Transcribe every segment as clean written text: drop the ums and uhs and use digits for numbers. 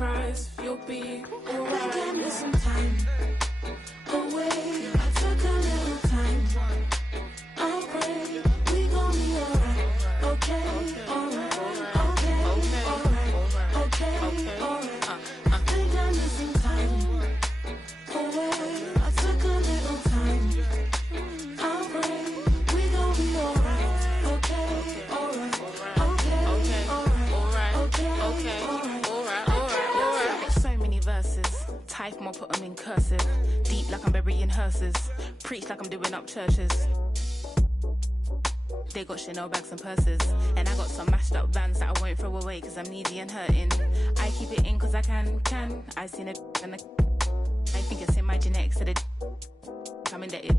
surprise, you'll be alright. Give me some time away. I took a little time. I'll pray we gon' be alright. Okay, alright. Okay, alright. Okay, alright. Think I need some time away. I took a little time. I'll pray we gon' be alright. Okay, alright. Okay, alright. Okay, alright. So many verses, type them or put them in cursive. Deep like I'm burying hearses, preach like I'm doing up churches. They got Chanel bags and purses, and I got some mashed up vans that I won't throw away cause I'm needy and hurting. I keep it in cause I can. I seen it and I think it's in my genetics that I'm indebted.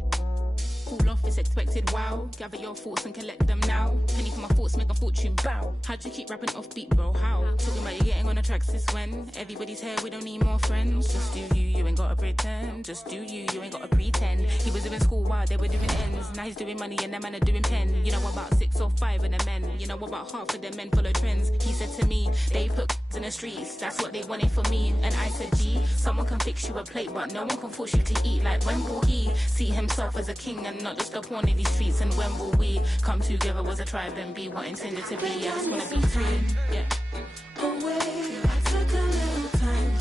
Fall off is expected, wow. Gather your thoughts and collect them now. Penny for my thoughts, make a fortune, bow. How'd you keep rapping offbeat, bro? How? Talking about you getting on the tracks since when? Everybody's here, we don't need more friends. Just do you ain't gotta pretend. Just do you ain't gotta pretend. He was doing school while they were doing ends. Now he's doing money and that man are doing pen. You know about 6 or 5 of the men. You know about half of the men follow trends. He said to me, they put in the streets. That's what they wanted for me. And I said, gee, someone can fix you a plate, but no one can force you to eat. Like when will he see himself as a king and not just a pawn in these streets? And when will we come together as a tribe and be what intended to be? I just wanna be free. Yeah. Away, I took a little time.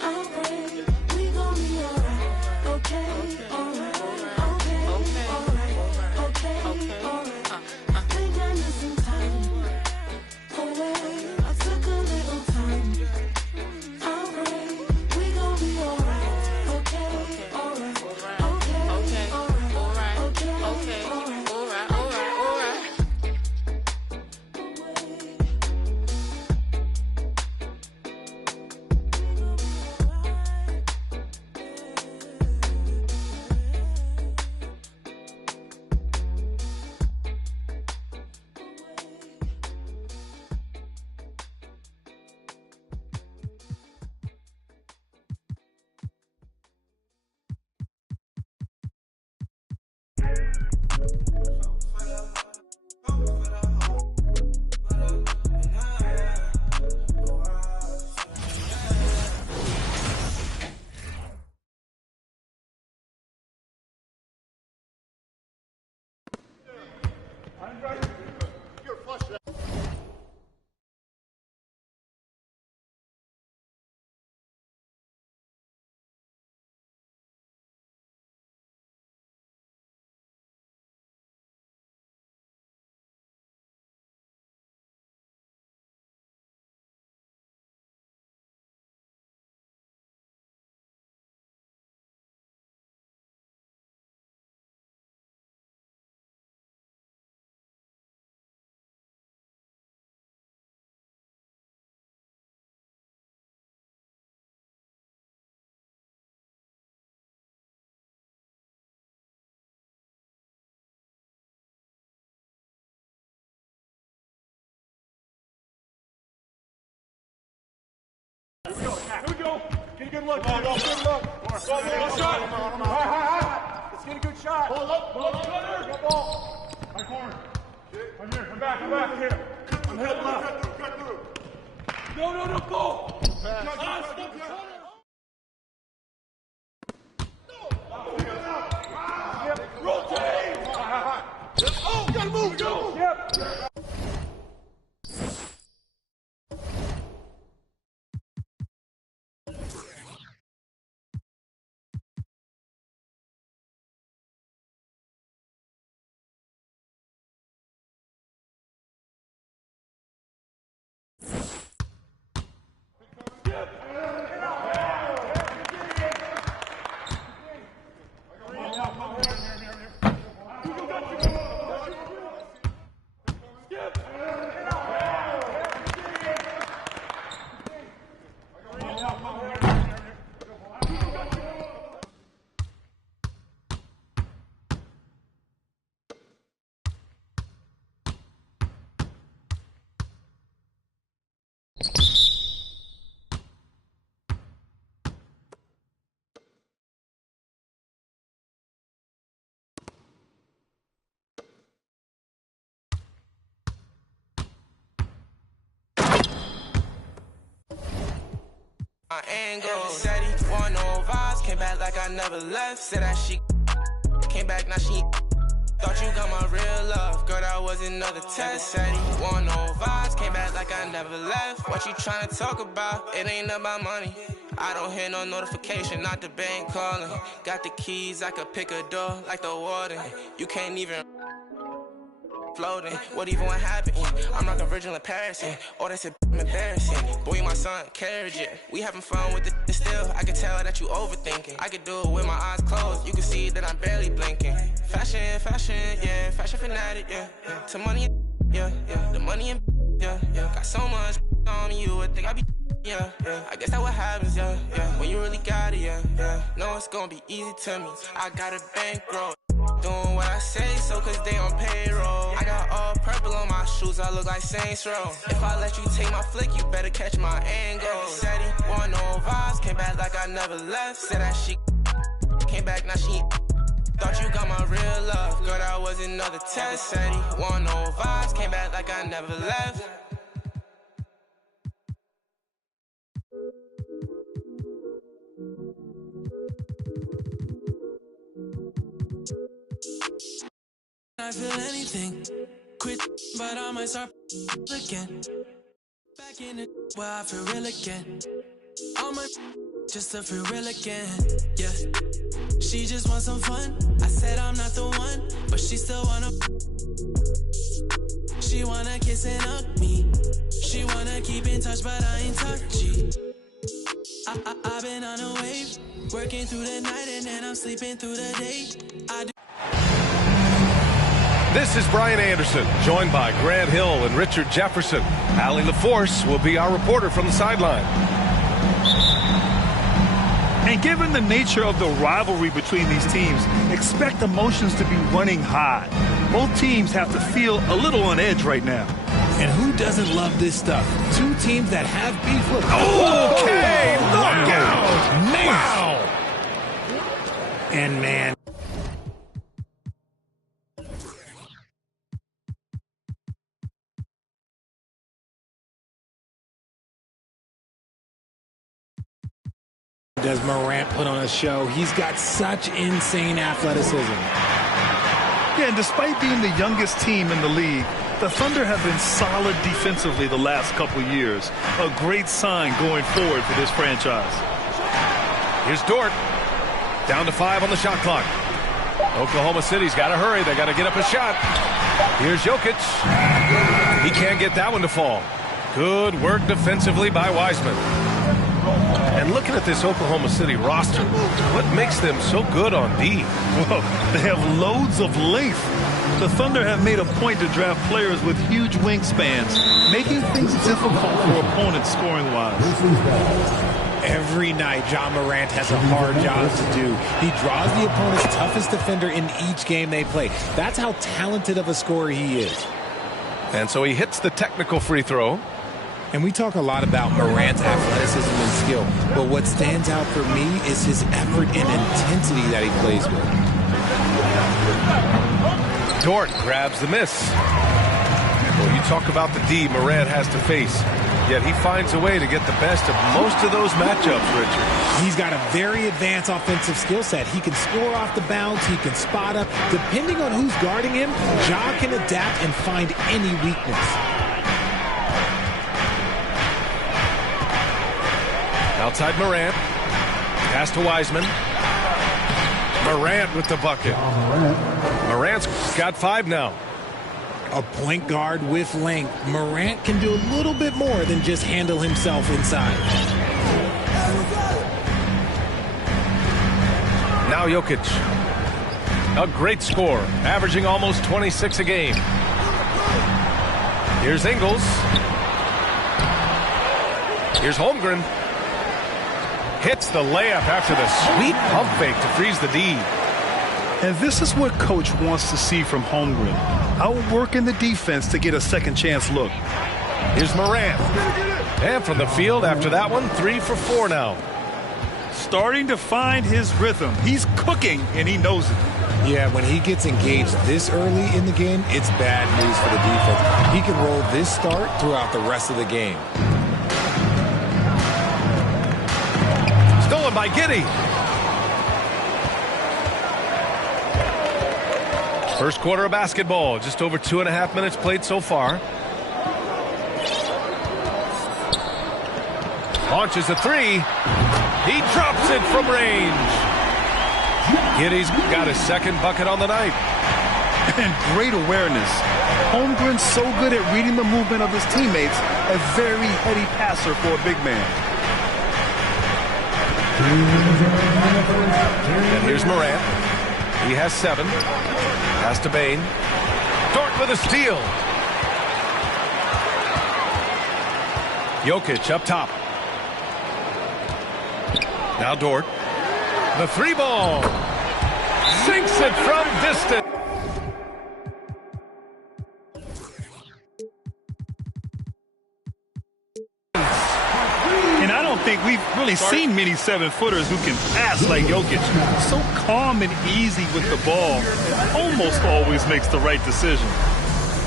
I'll pray we gon' be alright. Okay, alright. Okay, alright. Okay, alright. Think I need some time away. I took a little time. I'll pray we gon' be alright. Okay, alright. Okay, alright. Okay, alright. Here we go. Get a good look. Good look. Good shot. High. Let's get a good shot. Pull up. Good ball. Right corner. I'm here. I'm back here. I'm heading left. Cut through. No. Go. Rotate. Oh, gotta move. Go. Yep. my angle. Said he want no vibes, came back like I never left. Said that she came back, now she thought you got my real love. Girl, that was another test. Said he want no vibes, came back like I never left. What you tryna talk about? It ain't about money. I don't hear no notification, not the bank calling. Got the keys, I could pick a door like the warden. You can't even floating. What even what happened? I'm like a virgin in Paris, oh, that's embarrassing. Boy, my son, carriage it. We having fun with it still. I can tell that you overthinking. I could do it with my eyes closed. You can see that I'm barely blinking. Fashion, yeah, fashion fanatic, yeah. To money, yeah. The money and yeah. Got so much on me, you would think I be. Yeah. I guess that's what happens, yeah. When you really got it, yeah. No, it's gonna be easy to me. I got a bankroll. Doing what I say, so cause they on payroll. I got all purple on my shoes, I look like Saints Row. If I let you take my flick, you better catch my angle. Said he want no vibes, came back like I never left. Said that she came back, now she thought you got my real love. Girl, that was another test. Said he want no vibes, came back like I never left. I feel anything, quit, but I might start again. Back in the where I feel real again. All my just to feel real again, yeah. She just wants some fun. I said I'm not the one, but she still wanna. She wanna kiss and hug me. She wanna keep in touch, but I ain't touchy. I've been on a wave, working through the night and then I'm sleeping through the day. This is Brian Anderson, joined by Grant Hill and Richard Jefferson. Allie LaForce will be our reporter from the sideline. And given the nature of the rivalry between these teams, expect emotions to be running high. Both teams have to feel a little on edge right now. And who doesn't love this stuff? Two teams that have beef with. Okay, look out! Man. Wow! And man. Does Morant put on a show? He's got such insane athleticism. Yeah, and despite being the youngest team in the league, the Thunder have been solid defensively the last couple years. A great sign going forward for this franchise. Here's Dort. Down to 5 on the shot clock. Oklahoma City's got to hurry. They got to get up a shot. Here's Jokic. He can't get that one to fall. Good work defensively by Wiseman. And looking at this Oklahoma City roster, what makes them so good on D? Well, they have loads of length. The Thunder have made a point to draft players with huge wingspans, making things difficult for opponents scoring-wise. Every night, John Morant has a hard job to do. He draws the opponent's toughest defender in each game they play. That's how talented of a scorer he is. And so he hits the technical free throw. And we talk a lot about Morant's athleticism and skill, but what stands out for me is his effort and intensity that he plays with. Dort grabs the miss. Well, you talk about the D Morant has to face, yet he finds a way to get the best of most of those matchups, Richard. He's got a very advanced offensive skill set. He can score off the bounce, he can spot up. Depending on who's guarding him, Ja can adapt and find any weakness. Outside Morant. Pass to Wiseman. Morant with the bucket. Morant's got 5 now. A point guard with length. Morant can do a little bit more than just handle himself inside. Now Jokic. A great score, averaging almost 26 a game. Here's Ingles. Here's Holmgren. Hits the layup after the sweet pump fake to freeze the D. And this is what Coach wants to see from Holmgren. Outworking the defense to get a second chance look. Here's Morant. And from the field after that one, 3 for 4 now. Starting to find his rhythm. He's cooking, and he knows it. Yeah, when he gets engaged this early in the game, it's bad news for the defense. He can roll this start throughout the rest of the game. Rebound by Giddy. First quarter of basketball. Just over 2.5 minutes played so far. Launches a three. He drops it from range. Giddy's got his second bucket on the night. And great awareness. Holmgren's so good at reading the movement of his teammates. A very heady passer for a big man. And here's Morant. He has 7. Pass to Bain. Dort with a steal. Jokic up top. Now Dort. The 3-ball. Sinks it from distance. And I don't think we've really seen many 7-footers who can pass like Jokic. So calm and easy with the ball, and almost always makes the right decision.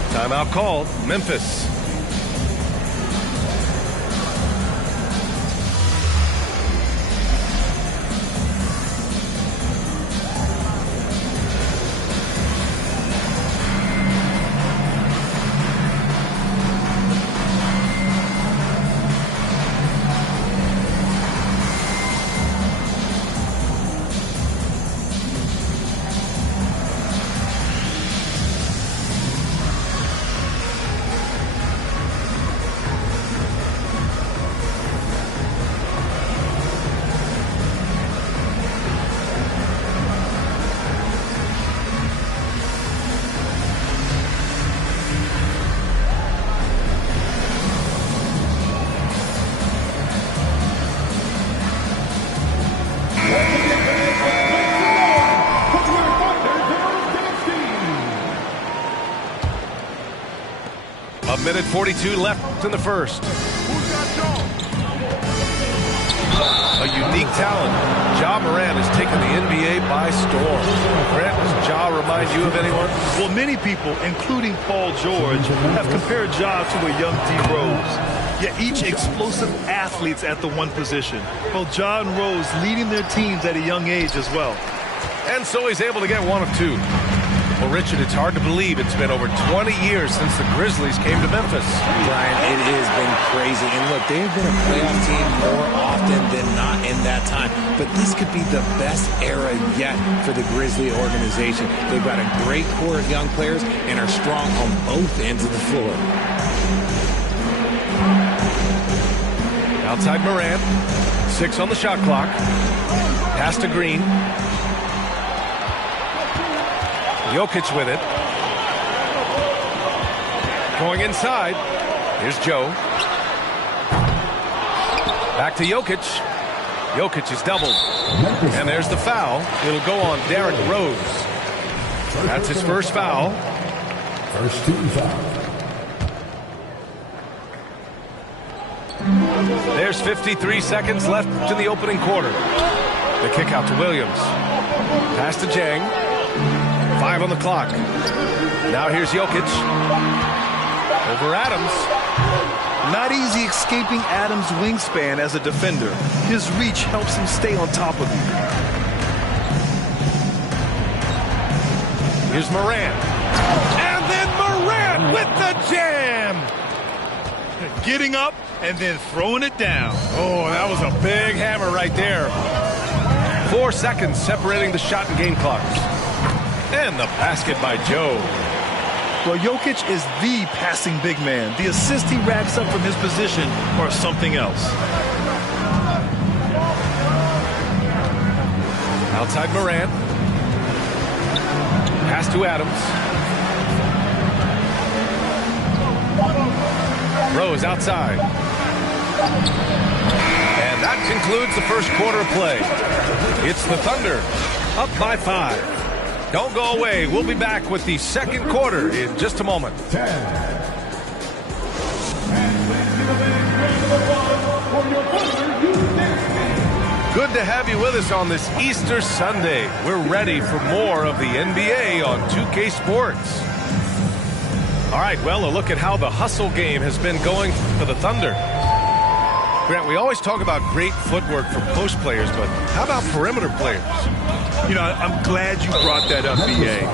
Timeout called. Memphis. A minute 42 left in the first. A unique talent. Ja Morant has taken the NBA by storm. Grant, does Ja remind you of anyone? Well, many people, including Paul George, have compared Ja to a young D. Rose. Yet each explosive athletes at the one position. Both Ja and Rose leading their teams at a young age as well. And so he's able to get one of two. Well, Richard, it's hard to believe it's been over 20 years since the Grizzlies came to Memphis. Brian, it has been crazy. And look, they've been a playoff team more often than not in that time. But this could be the best era yet for the Grizzly organization. They've got a great core of young players and are strong on both ends of the floor. Outside Morant. 6 on the shot clock. Pass to Green. Jokic with it. Going inside. Here's Joe. Back to Jokic. Jokic is doubled. And there's the foul. It'll go on Derrick Rose. That's his first foul. First team foul. There's 53 seconds left in the opening quarter. The kick out to Williams. Pass to Jang. 5 on the clock. Now here's Jokic. Over Adams. Not easy escaping Adams' wingspan as a defender. His reach helps him stay on top of you. Here's Morant. And then Morant with the jam. Getting up and then throwing it down. Oh, that was a big hammer right there. 4 seconds separating the shot and game clocks. And the basket by Joe. Well, Jokic is the passing big man. The assist he racks up from his position or something else. Outside Morant. Pass to Adams. Rose outside. And that concludes the first quarter of play. It's the Thunder up by 5. Don't go away. We'll be back with the second quarter in just a moment. 10. Good to have you with us on this Easter Sunday. We're ready for more of the NBA on 2K Sports. All right, well, a look at how the hustle game has been going for the Thunder. Grant, we always talk about great footwork from post players, but how about perimeter players? You know, I'm glad you brought that up, B.A.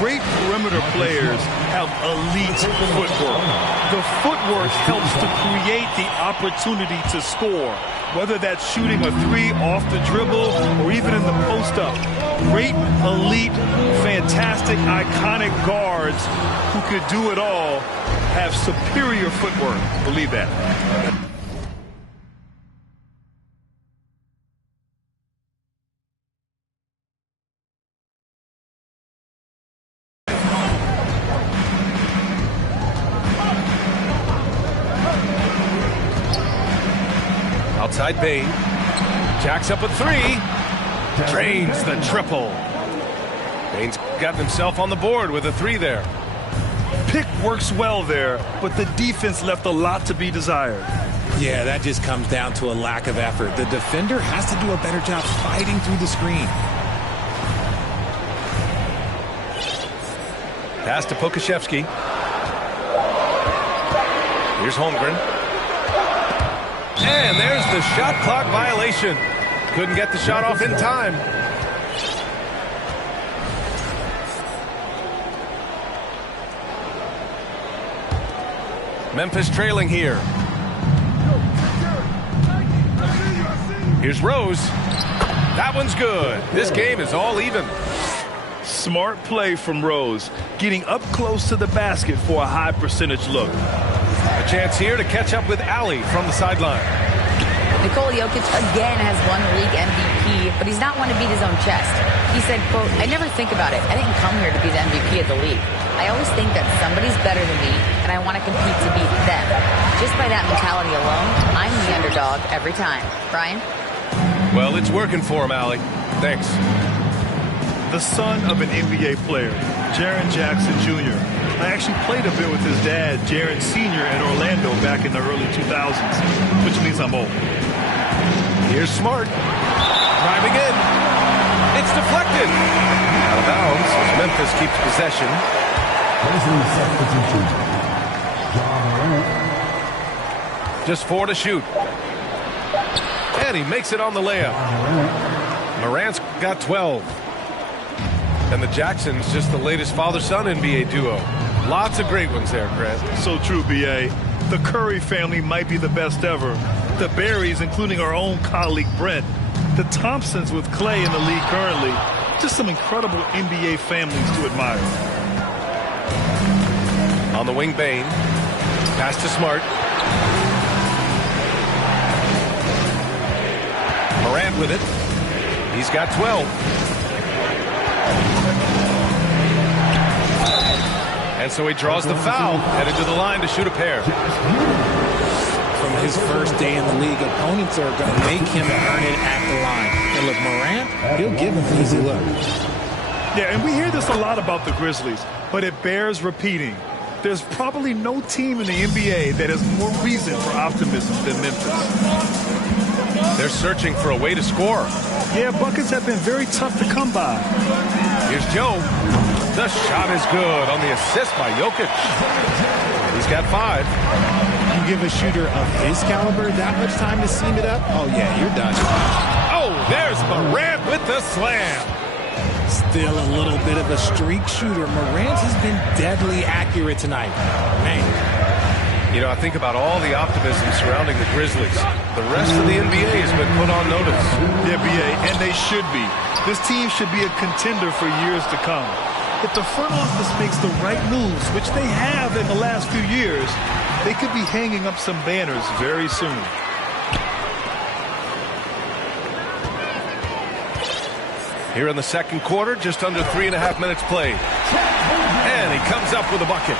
Great perimeter players have elite footwork. The footwork helps to create the opportunity to score, whether that's shooting a three off the dribble or even in the post-up. Great, elite, fantastic, iconic guards who could do it all have superior footwork. Believe that. Outside Bain. Jacks up a three. Drains the triple. Bain's gotten himself on the board with a three there. Pick works well there, but the defense left a lot to be desired. Yeah, that just comes down to a lack of effort. The defender has to do a better job fighting through the screen. Pass to Pokashevsky. Here's Holmgren. And there's the shot clock violation. Couldn't get the shot off in time. Memphis trailing here. Here's Rose. That one's good. This game is all even. Smart play from Rose, getting up close to the basket for a high percentage look. A chance here to catch up with Allie from the sideline. Nikola Jokic again has won the league MVP, but he's not one to beat his own chest. He said, quote, "I never think about it. I didn't come here to be the MVP of the league. I always think that somebody's better than me, and I want to compete to beat them. Just by that mentality alone, I'm the underdog every time." Brian? Well, it's working for him, Allie. Thanks. The son of an NBA player, Jaren Jackson Jr. I actually played a bit with his dad, Jaren Sr. in Orlando back in the early 2000s, which means I'm old. Here's Smart. Driving in. It's deflected. Out of bounds as Memphis keeps possession. Just 4 to shoot. And he makes it on the layup. Morant's got 12. And the Jacksons just the latest father-son NBA duo. Lots of great ones there, Grant. So true, B.A. The Curry family might be the best ever. The Berrys, including our own colleague Brent. The Thompsons with Clay in the league currently. Just some incredible NBA families to admire. On the wing, Bain. Pass to Smart. Morant with it. He's got 12. And so he draws the foul, headed to the line to shoot a pair. From his first day in the league, opponents are going to make him earn it at the line. And look, Morant, he'll give him an easy look. Yeah, and we hear this a lot about the Grizzlies, but it bears repeating. There's probably no team in the NBA that has more reason for optimism than Memphis. They're searching for a way to score. Yeah, buckets have been very tough to come by. Here's Joe. The shot is good on the assist by Jokic. He's got 5. You give a shooter of his caliber that much time to seam it up? Oh, yeah, you're done. Oh, there's Morant with the slam. Still a little bit of a streak shooter. Morant has been deadly accurate tonight. Man. You know, I think about all the optimism surrounding the Grizzlies. The rest of the NBA has been put on notice. Yeah, B.A., and they should be. This team should be a contender for years to come. If the front office makes the right moves, which they have in the last few years, they could be hanging up some banners very soon. Here in the second quarter, just under 3.5 minutes played. And he comes up with a bucket.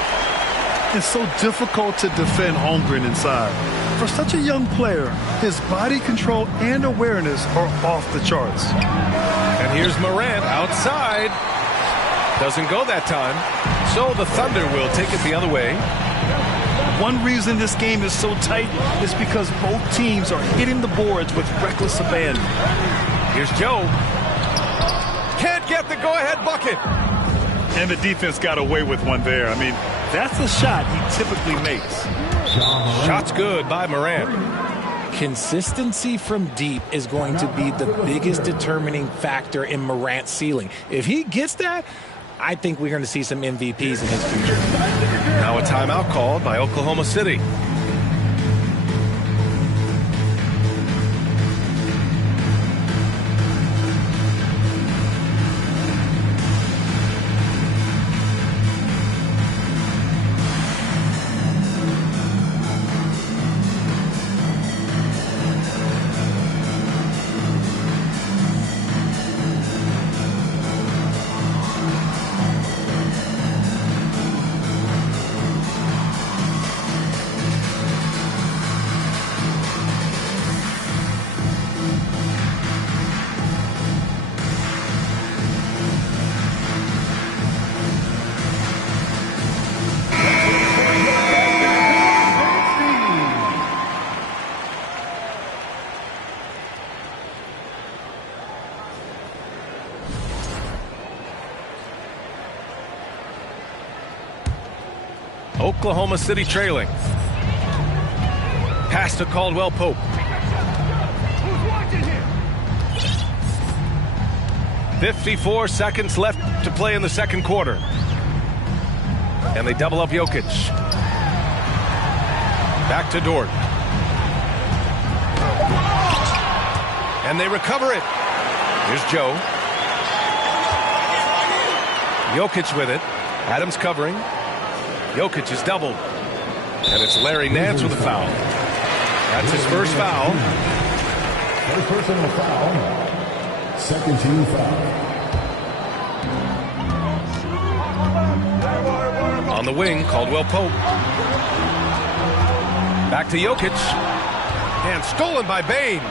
It's so difficult to defend Holmgren inside. For such a young player, his body control and awareness are off the charts. And here's Morant outside. Doesn't go that time. So the Thunder will take it the other way. One reason this game is so tight is because both teams are hitting the boards with reckless abandon. Here's Joe. Can't get the go-ahead bucket. And the defense got away with one there. I mean, that's a shot he typically makes. Shot's good by Morant. consistency from deep is going to be the biggest determining factor in Morant's ceiling. If he gets that, I think we're going to see some MVPs in his future. Now a timeout called by Oklahoma City. Oklahoma City trailing. Pass to Caldwell Pope. 54 seconds left to play in the second quarter. And they double up Jokic. Back to Dort. And they recover it. Here's Joe. Jokic with it. Adams covering. Jokic is doubled. And it's Larry Nance with a foul. That's his first foul. First personal foul. Second team foul. On the wing, Caldwell Pope. Back to Jokic. And stolen by Bane.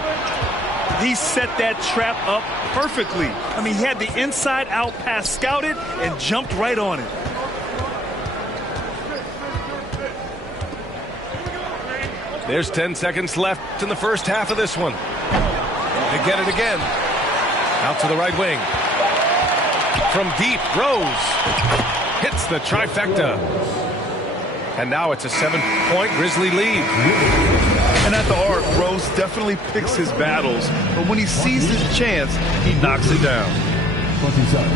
He set that trap up perfectly. I mean, he had the inside-out pass scouted and jumped right on it. There's 10 seconds left in the first half of this one. They get it again. Out to the right wing. From deep, Rose hits the trifecta. And now it's a 7-point Grizzly lead. And at the arc, Rose definitely picks his battles, but when he sees his chance, he knocks it down. 27.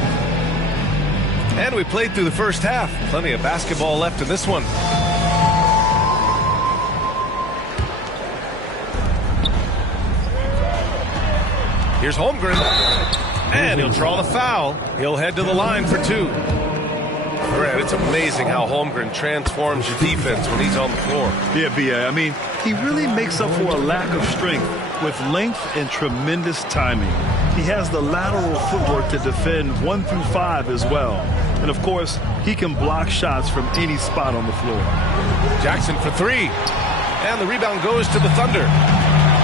And we played through the first half. Plenty of basketball left in this one. Here's Holmgren. And he'll draw the foul. He'll head to the line for two. Grant, it's amazing how Holmgren transforms your defense when he's on the floor. Yeah, B.A. I mean, he really makes up for a lack of strength with length and tremendous timing. He has the lateral footwork to defend 1 through 5 as well. And, of course, he can block shots from any spot on the floor. Jackson for three. And the rebound goes to the Thunder.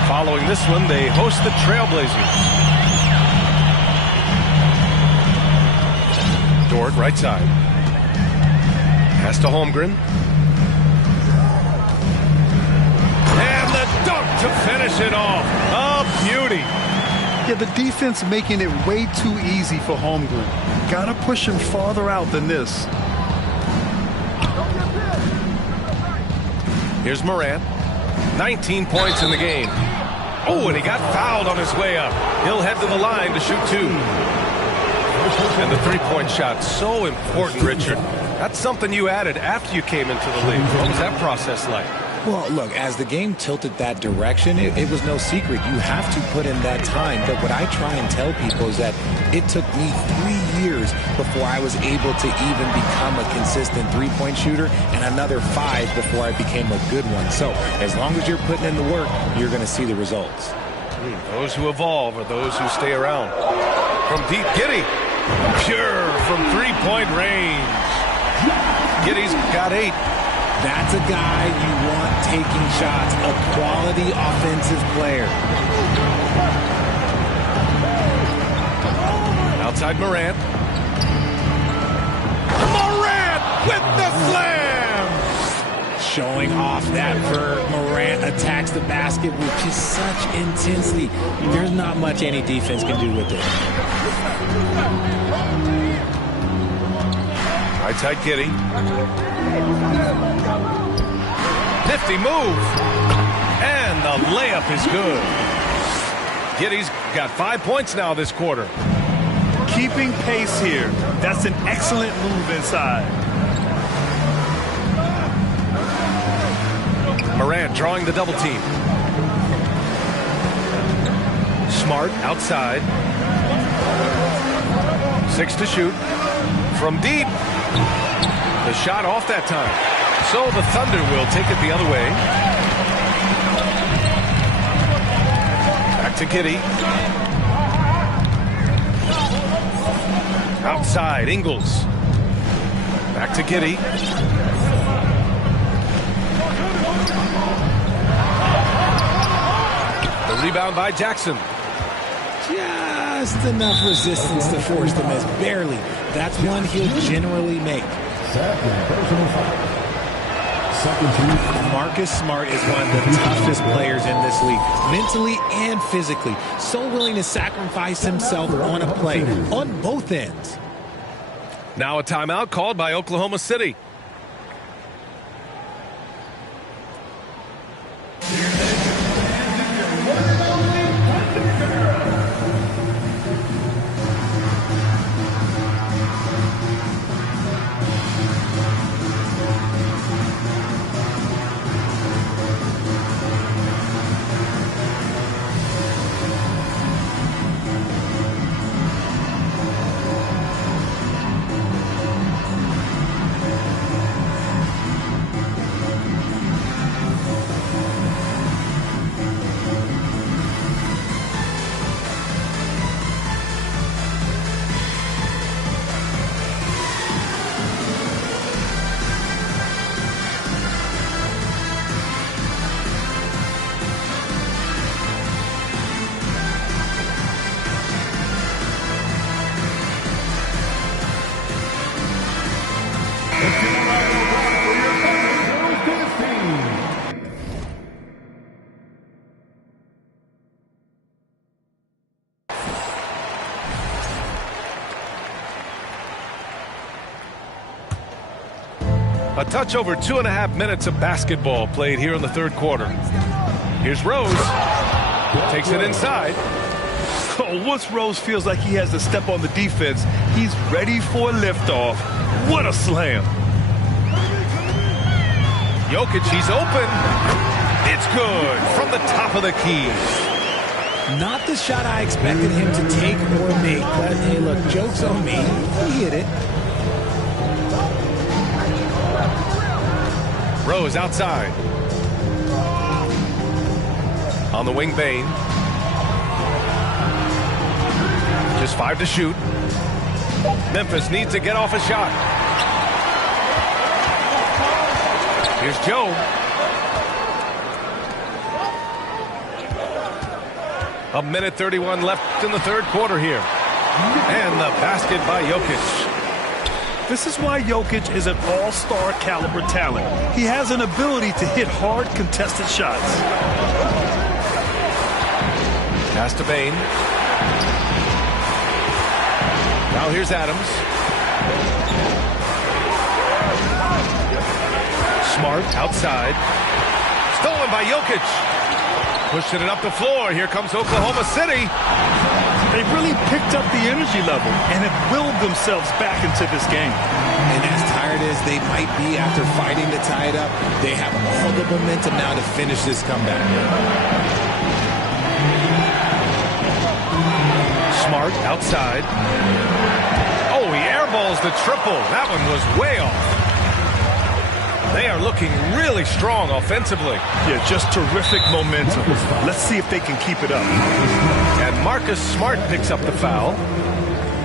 Following this one, they host the Trailblazers. Dort, right side. Pass to Holmgren. And the dunk to finish it off. A beauty. Yeah, the defense making it way too easy for Holmgren. Gotta push him farther out than this. Here's Morant. 19 points in the game. Oh, and he got fouled on his way up. He'll head to the line to shoot two. And the three-point shot, so important, Richard. That's something you added after you came into the league. What was that process like? Well, look, as the game tilted that direction, it was no secret. You have to put in that time. But what I try and tell people is that it took me 3 years before I was able to even become a consistent three-point shooter, and another 5 before I became a good one. So as long as you're putting in the work, you're going to see the results. Those who evolve are those who stay around. From deep, Giddey. Pure from three-point range. Giddey's got 8. That's a guy you want taking shots, a quality offensive player. Outside Morant. Morant with the slam! Showing off that verb. Morant attacks the basket with just such intensity. There's not much any defense can do with it. Right side Giddey. Nifty move. And the layup is good. Giddy's got 5 points now this quarter. Keeping pace here. That's an excellent move inside. Morant drawing the double team. Smart outside. 6 to shoot. From deep. The shot off that time. So the Thunder will take it the other way. Back to Giddy. Outside, Ingles. Back to Giddy. The rebound by Jackson. Just enough resistance to force the miss. Barely. That's one he'll generally make. Second personal foul. Second team. Marcus Smart is one of the toughest players in this league, mentally and physically. So willing to sacrifice himself on a play, on both ends. Now a timeout called by Oklahoma City. A touch over 2.5 minutes of basketball played here in the third quarter. Here's Rose. Takes it inside. Oh, once Rose feels like he has to step on the defense, he's ready for a liftoff. What a slam. Jokic, he's open. It's good from the top of the key. Not the shot I expected him to take or make, but hey, look, joke's on me. He hit it. Rose outside. On the wing, Bane. Just 5 to shoot. Memphis needs to get off a shot. Here's Joe. A minute 31 left in the third quarter here. And the basket by Jokic. This is why Jokic is an all-star caliber talent. He has an ability to hit hard contested shots. Pass to Bane. Now here's Adams. Smart outside. Stolen by Jokic. Pushing it up the floor. Here comes Oklahoma City. They really picked up the energy level and have willed themselves back into this game. And as tired as they might be after fighting to tie it up, they have all the momentum now to finish this comeback. Smart outside. Oh, he airballs the triple. That one was way off. They are looking really strong offensively. Yeah, just terrific momentum. Let's see if they can keep it up. And Marcus Smart picks up the foul.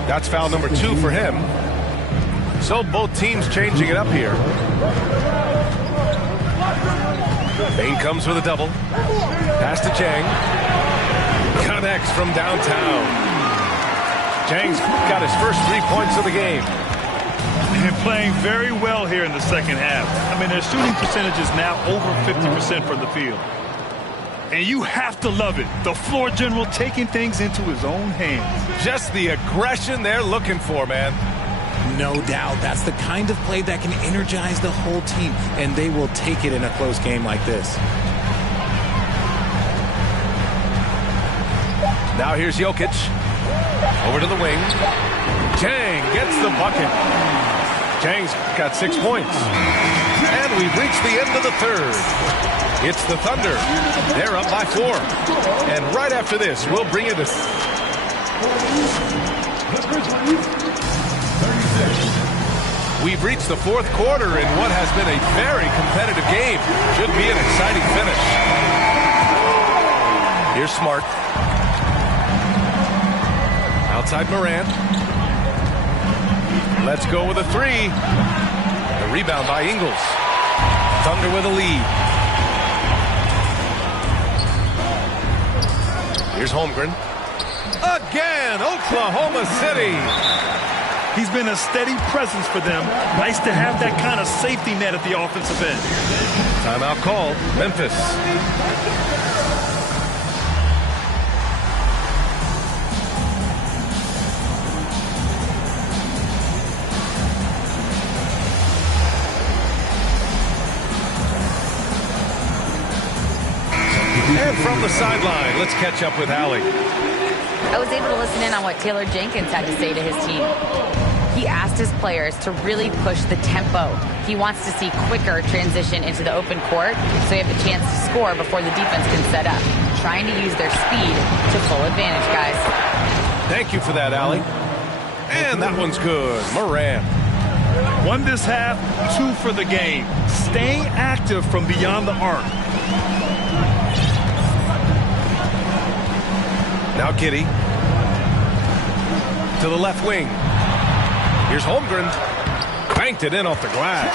That's foul number 2 for him. So both teams changing it up here. Bane comes with a double. Pass to Chang. Connects from downtown. Chang's got his first 3 points of the game. And playing very well here in the second half. I mean, their shooting percentage is now over 50% from the field. And you have to love it. The floor general taking things into his own hands. Just the aggression they're looking for, man. No doubt. That's the kind of play that can energize the whole team, and they will take it in a close game like this. Now here's Jokic. Over to the wing. Chang gets the bucket. Chang's got 6 points. And we've reached the end of the third. It's the Thunder. They're up by 4. And right after this, we'll bring you to... We've reached the fourth quarter in what has been a very competitive game. Should be an exciting finish. Here's Smart. Outside Morant. Let's go with a 3. The rebound by Ingles. Thunder with a lead. Here's Holmgren. Again, Oklahoma City. He's been a steady presence for them. Nice to have that kind of safety net at the offensive end. Timeout called. Memphis. And from the sideline, let's catch up with Allie. I was able to listen in on what Taylor Jenkins had to say to his team. He asked his players to really push the tempo. He wants to see quicker transition into the open court so you have a chance to score before the defense can set up. Trying to use their speed to full advantage, guys. Thank you for that, Allie. And that one's good. Morant. 1 this half, 2 for the game. Staying active from beyond the arc. Now Giddey. To the left wing. Here's Holmgren. Banked it in off the glass.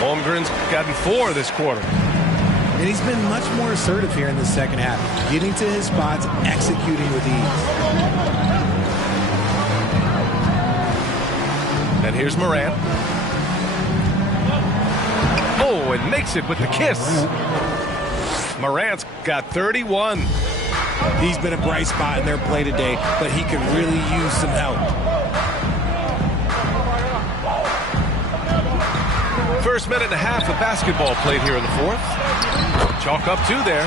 Holmgren's gotten 4 this quarter. And he's been much more assertive here in the second half. Getting to his spots, executing with ease. And here's Morant. Oh, and makes it with the kiss. Morant's got 31. He's been a bright spot in their play today, but he could really use some help. First minute and a half of basketball played here in the fourth. Chalk up 2 there.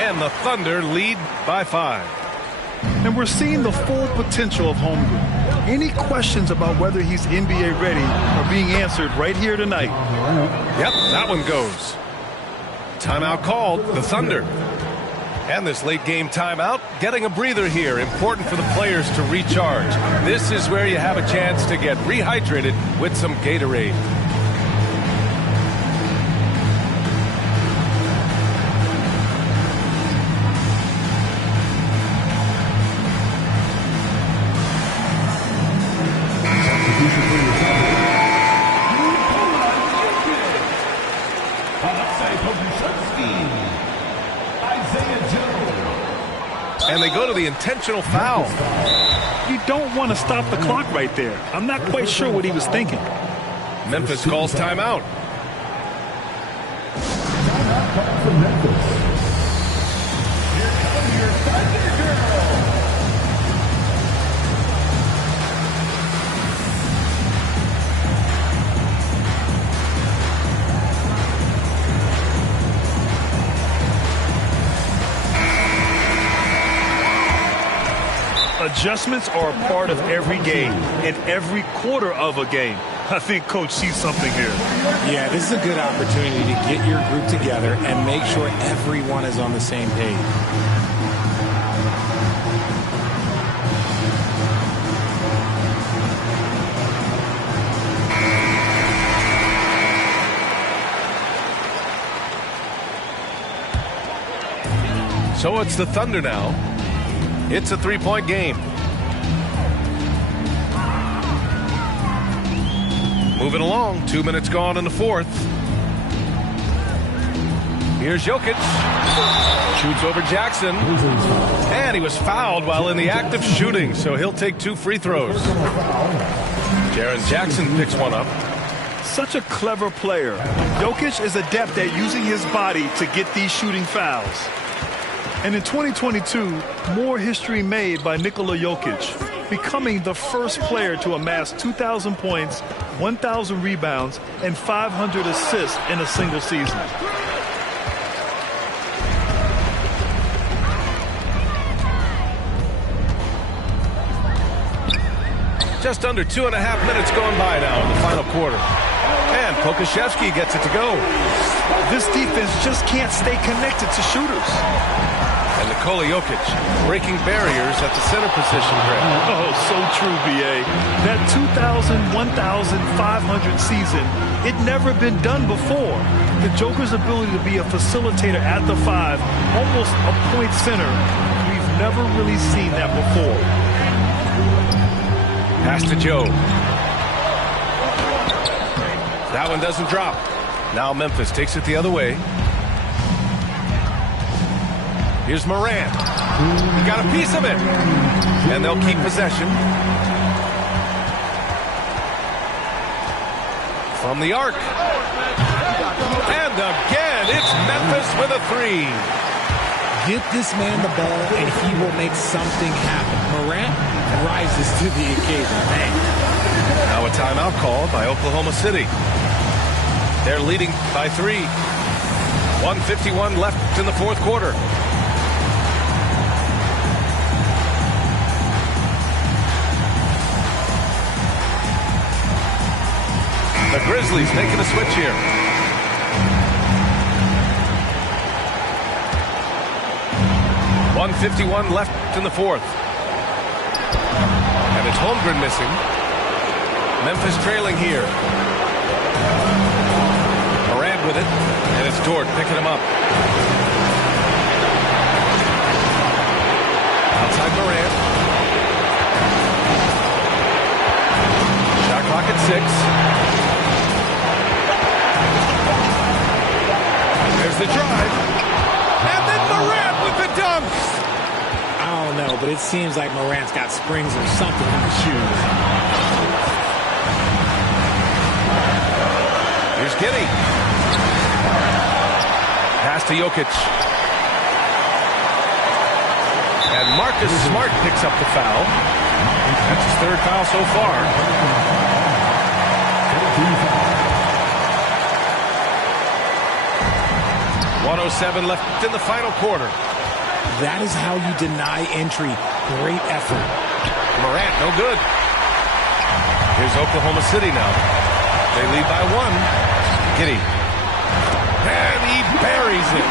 And the Thunder lead by 5. And we're seeing the full potential of Holmgren. Any questions about whether he's NBA ready are being answered right here tonight. Yep, that one goes. Timeout called, the Thunder. And this late game timeout, getting a breather here. Important for the players to recharge. This is where you have a chance to get rehydrated with some Gatorade. And they go to the intentional foul. You don't want to stop the clock right there. I'm not quite sure what he was thinking. Memphis calls timeout. Timeout call for Memphis. Here come your Thunder Girls. Adjustments are a part of every game and every quarter of a game. I think Coach sees something here. Yeah, this is a good opportunity to get your group together and make sure everyone is on the same page. So it's the Thunder now. It's a 3-point game. Moving along, 2 minutes gone in the fourth. Here's Jokic. Shoots over Jackson. And he was fouled while in the act of shooting, so he'll take 2 free throws. Jaren Jackson picks one up. Such a clever player. Jokic is adept at using his body to get these shooting fouls. And in 2022, more history made by Nikola Jokic, becoming the first player to amass 2,000 points, 1,000 rebounds, and 500 assists in a single season. Just under 2.5 minutes going by now in the final quarter. And Pokashevsky gets it to go. This defense just can't stay connected to shooters. And Nikola Jokic breaking barriers at the center position, Greg. Oh, so true, B.A. That 1,500 season, it never been done before. The Joker's ability to be a facilitator at the 5, almost a point center, we've never really seen that before. Pass to Joe. That one doesn't drop. Now Memphis takes it the other way. Here's Morant. He got a piece of it. And they'll keep possession. From the arc. And again, it's Memphis with a 3. Get this man the ball, and he will make something happen. Morant rises to the occasion. Man. Now a timeout called by Oklahoma City. They're leading by 3. 1:51 left in the fourth quarter. The Grizzlies making a switch here. .151 left in the fourth. And it's Holmgren missing. Memphis trailing here. Morant with it. And it's Dort picking him up. Outside Morant. Shot clock at 6. There's the drive. And then Morant with the dunks. I don't know, but it seems like Morant's got springs or something in his shoes. Here's Giddey. Pass to Jokic. And Marcus Smart picks up the foul. That's his third foul so far. 1:07 left in the final quarter. That is how you deny entry. Great effort. Morant, no good. Here's Oklahoma City now. They lead by 1. Giddey. And he buries it.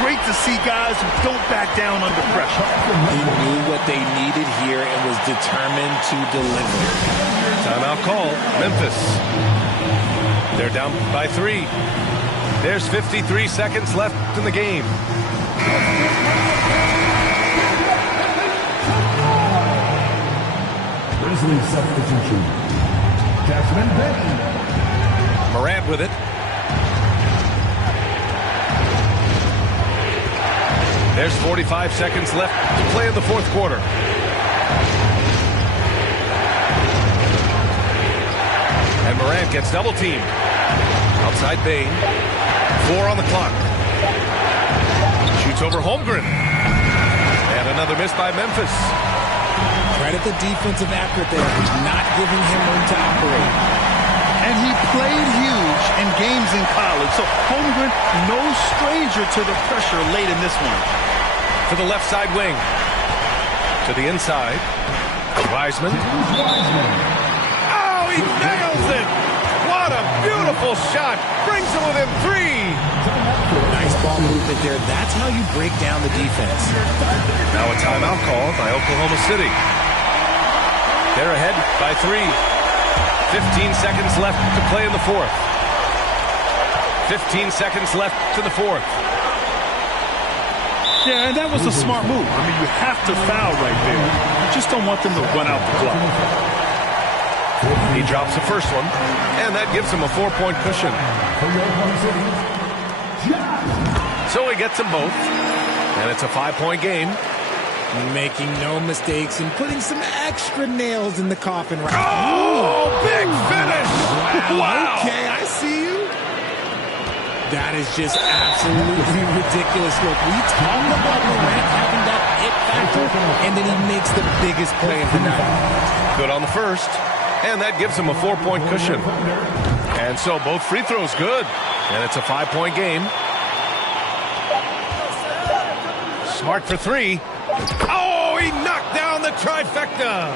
Great to see guys who don't back down under pressure. He knew what they needed here and was determined to deliver. Timeout call. Memphis. They're down by 3. There's 53 seconds left in the game. Grizzly substitution. Jasmine Benton. Morant with it. There's 45 seconds left to play in the fourth quarter. And Morant gets double teamed. Outside Bain. 4 on the clock. Shoots over Holmgren. And another miss by Memphis. Credit the defensive effort there, not giving him room to operate. And he played huge in games in college. So Holmgren, no stranger to the pressure late in this one. To the left side wing. To the inside. Wiseman. Oh, he nails it! What a beautiful shot! Brings him within 3! Nice ball movement there. That's how you break down the defense. Now a timeout called by Oklahoma City. They're ahead by 3. 15 seconds left to play in the fourth. 15 seconds left to the fourth. Yeah, and that was a smart move. I mean, you have to foul right there. You just don't want them to run out the clock. He drops the first one, and that gives him a 4-point cushion. So he gets them both, and it's a 5-point game. Making no mistakes and putting some extra nails in the coffin right now. Oh, big finish! Wow. Okay, I see you. That is just absolutely ridiculous. Look, we talked about Morant having that it factor, and then he makes the biggest play of the night. Good on the first, and that gives him a 4-point cushion. And so both free throws good, and it's a 5-point game. Smart for 3. Oh, he knocked down the trifecta.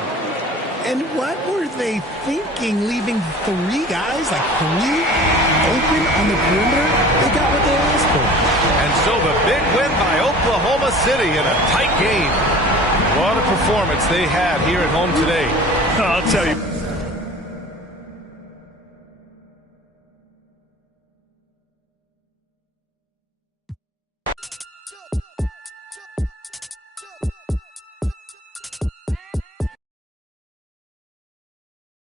And what were they thinking, leaving 3 guys, like 3 open on the perimeter? They got what they asked for. And so the big win by Oklahoma City in a tight game. What a performance they had here at home today. I'll tell you.